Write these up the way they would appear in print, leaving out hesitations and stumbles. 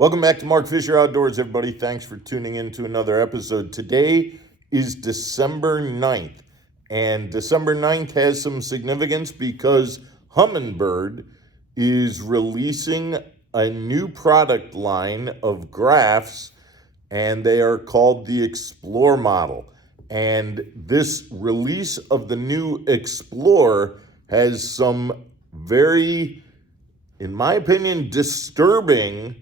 Welcome back to Mark Fisher Outdoors, everybody. Thanks for tuning in to another episode. Today is December 9th, and December 9th has some significance because Humminbird is releasing a new product line of graphs, and they are called the Xplore model. And this release of the new Xplore has some very, in my opinion, disturbing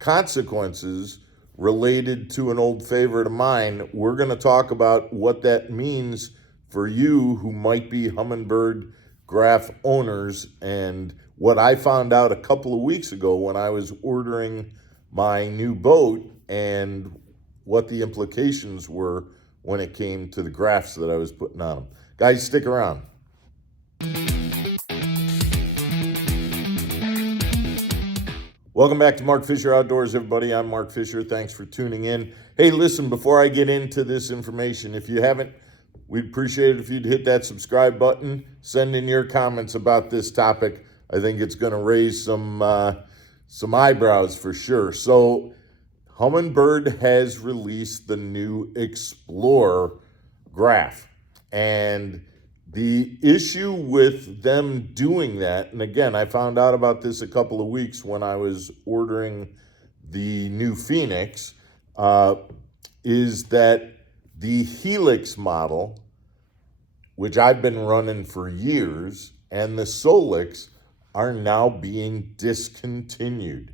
consequences related to an old favorite of mine. We're going to talk about what that means for you who might be Humminbird graph owners, and what I found out a couple of weeks ago when I was ordering my new boat, and what the implications were when it came to the graphs that I was putting on them. Guys, stick around. Welcome back to Mark Fisher Outdoors, everybody. I'm Mark Fisher. Thanks for tuning in. Hey, listen, before I get into this information, if you haven't, we'd appreciate it if you'd hit that subscribe button. Send in your comments about this topic. I think it's going to raise some eyebrows for sure. So, Humminbird has released the new Xplore graph. And the issue with them doing that, and again, I found out about this a couple of weeks when I was ordering the new Phoenix, is that the Helix model, which I've been running for years, and the Solix are now being discontinued.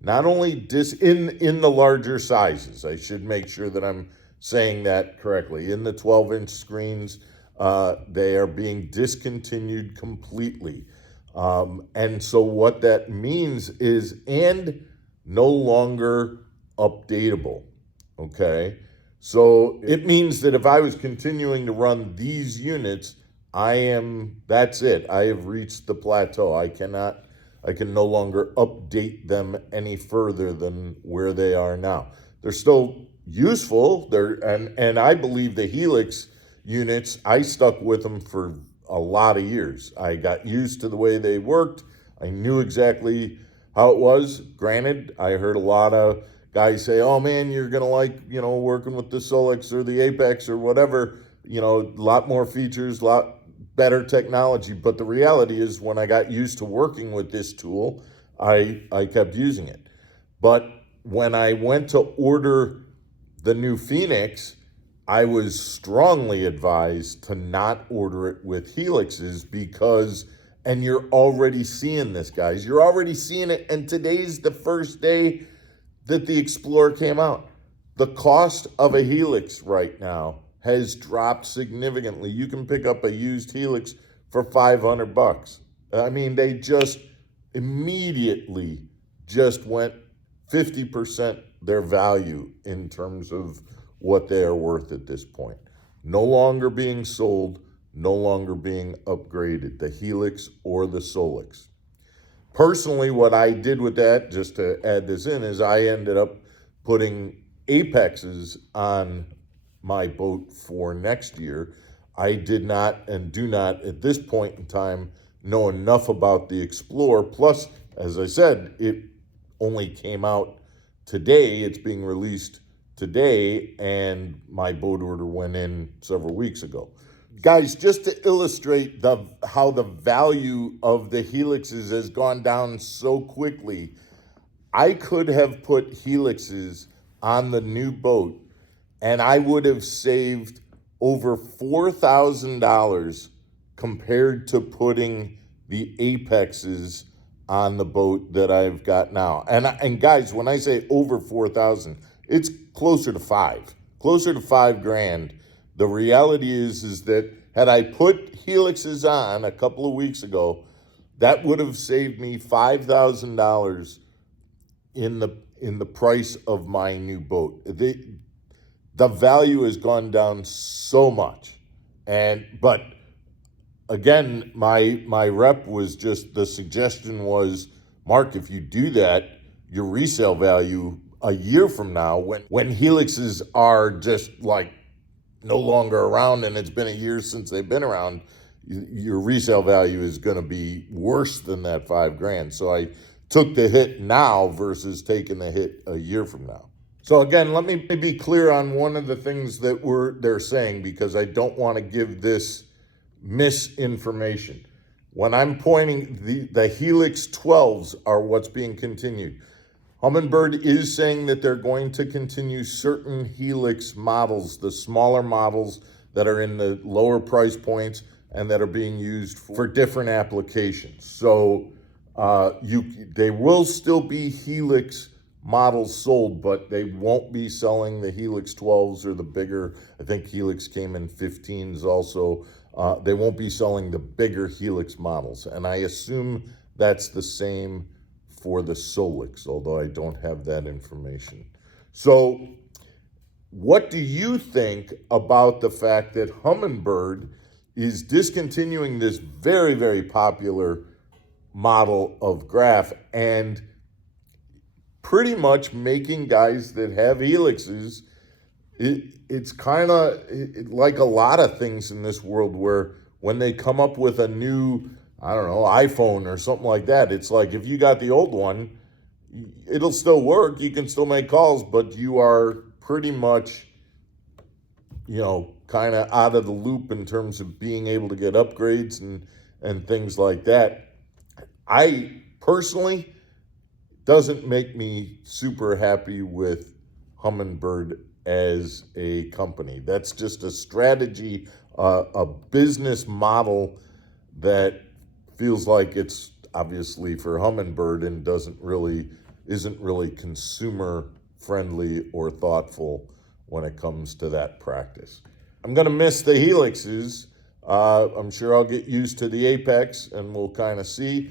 Not only in the larger sizes, I should make sure that I'm saying that correctly. In the 12-inch screens, they are being discontinued completely. And so what that means is, and no longer updatable, okay? So it means that if I was continuing to run these units, that's it. I have reached the plateau. I can no longer update them any further than where they are now. They're still useful. And I believe the Helix units, I stuck with them for a lot of years. I got used to the way they worked. I knew exactly how it was. Granted, I heard a lot of guys say, oh man, you're going to like, working with the Solix or the Apex or whatever, a lot more features, a lot better technology. But the reality is, when I got used to working with this tool, I kept using it. But when I went to order the new Phoenix, I was strongly advised to not order it with Helixes because, and you're already seeing this, guys. You're already seeing it, and today's the first day that the Xplore came out. The cost of a Helix right now has dropped significantly. You can pick up a used Helix for $500. I mean, they just immediately just went 50% their value in terms of what they are worth at this point. No longer being sold, no longer being upgraded, the Helix or the Solix. Personally, what I did with that, just to add this in, is I ended up putting Apexes on my boat for next year. I did not and do not at this point in time know enough about the Xplore. Plus, as I said, it only came out today. It's being released today, and my boat order went in several weeks ago. Guys, just to illustrate how the value of the Helixes has gone down so quickly, I could have put Helixes on the new boat, and I would have saved over $4,000 compared to putting the Apexes on the boat that I've got now. And guys, when I say over 4,000, it's closer to $5,000. The reality is that had I put Helixes on a couple of weeks ago, that would have saved me $5,000 in the price of my new boat. The value has gone down so much. But again, my rep was just, the suggestion was, Mark, if you do that, your resale value a year from now, when Helixes are just like no longer around, and it's been a year since they've been around, your resale value is going to be worse than that $5,000. So I took the hit now versus taking the hit a year from now. So again, let me be clear on one of the things that they're saying, because I don't want to give this misinformation. When I'm pointing, the Helix 12s are what's being continued. Humminbird is saying that they're going to continue certain Helix models, the smaller models that are in the lower price points and that are being used for different applications. So they will still be Helix models sold, but they won't be selling the Helix 12s or the bigger. I think Helix came in 15s also. They won't be selling the bigger Helix models. And I assume that's the same for the Solix, although I don't have that information. So what do you think about the fact that Humminbird is discontinuing this very, very popular model of graph and pretty much making guys that have Helixes, it's kind of like a lot of things in this world where when they come up with a new, I don't know, iPhone or something like that, it's like if you got the old one, it'll still work. You can still make calls, but you are pretty much, kind of out of the loop in terms of being able to get upgrades and things like that. I personally, doesn't make me super happy with Humminbird as a company. That's just a strategy, a business model that feels like it's obviously for Humminbird and isn't really consumer friendly or thoughtful when it comes to that practice. I'm going to miss the Helixes. I'm sure I'll get used to the Apex and we'll kind of see.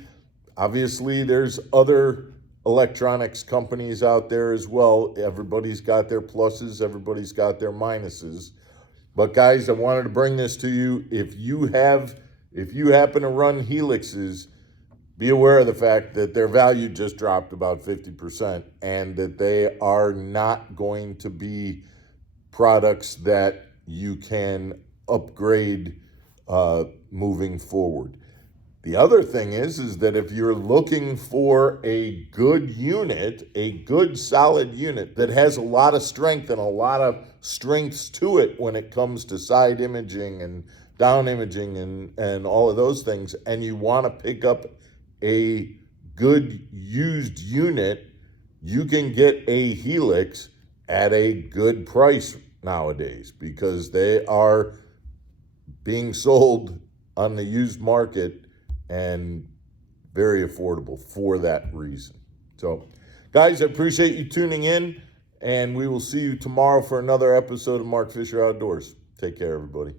Obviously, there's other electronics companies out there as well. Everybody's got their pluses, everybody's got their minuses. But guys, I wanted to bring this to you. If you happen to run Helixes, be aware of the fact that their value just dropped about 50% and that they are not going to be products that you can upgrade moving forward. The other thing is that if you're looking for a good unit, a good solid unit that has a lot of strength and a lot of strengths to it when it comes to side imaging and down imaging and all of those things, and you want to pick up a good used unit, you can get a Helix at a good price nowadays because they are being sold on the used market and very affordable for that reason. So, guys, I appreciate you tuning in, and we will see you tomorrow for another episode of Mark Fisher Outdoors. Take care, everybody.